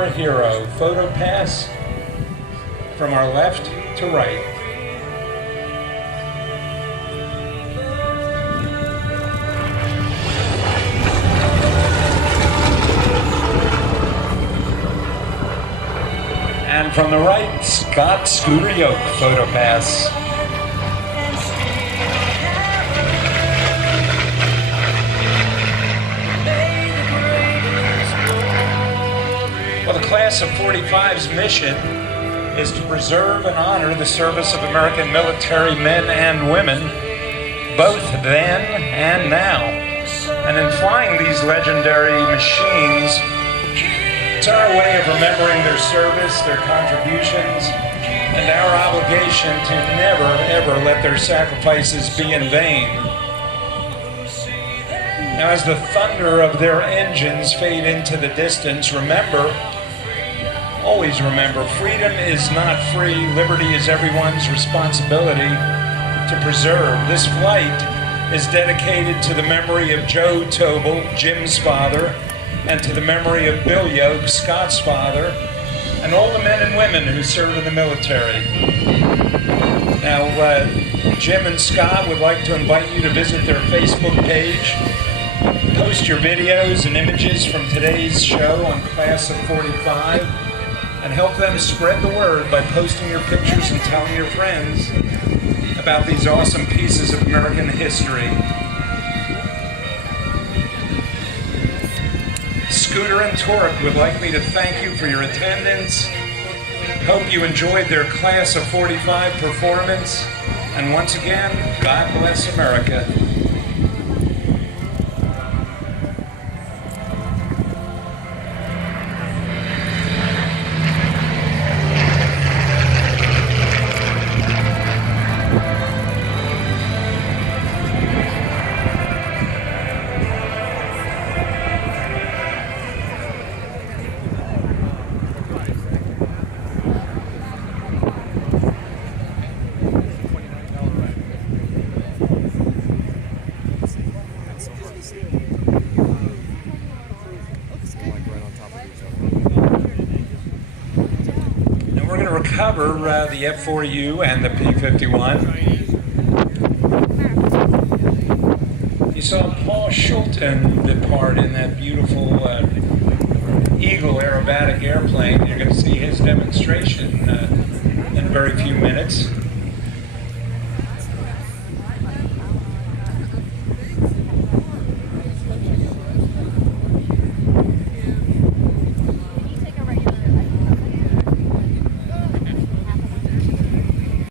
War Hero photo pass from our left to right. And from the right, Scott Scooter Yoke photo pass. Well, the class of 45's mission is to preserve and honor the service of American military men and women, both then and now. And in flying these legendary machines, it's our way of remembering their service, their contributions, and our obligation to never, ever let their sacrifices be in vain. Now, as the thunder of their engines fade into the distance, remember, always remember, freedom is not free. Liberty is everyone's responsibility to preserve. This flight is dedicated to the memory of Joe Tobel, Jim's father, and to the memory of Bill Yoke, Scott's father, and all the men and women who serve in the military. Now, Jim and Scott would like to invite you to visit their Facebook page, post your videos and images from today's show on Class of 45, and help them spread the word by posting your pictures and telling your friends about these awesome pieces of American history. Scooter and Torque would like me to thank you for your attendance. Hope you enjoyed their Class of 45 performance. And once again, God bless America. Recover the F4U and the P-51. You saw Paul Schulten depart in that beautiful Eagle aerobatic airplane. You're going to see his demonstration in a very few minutes.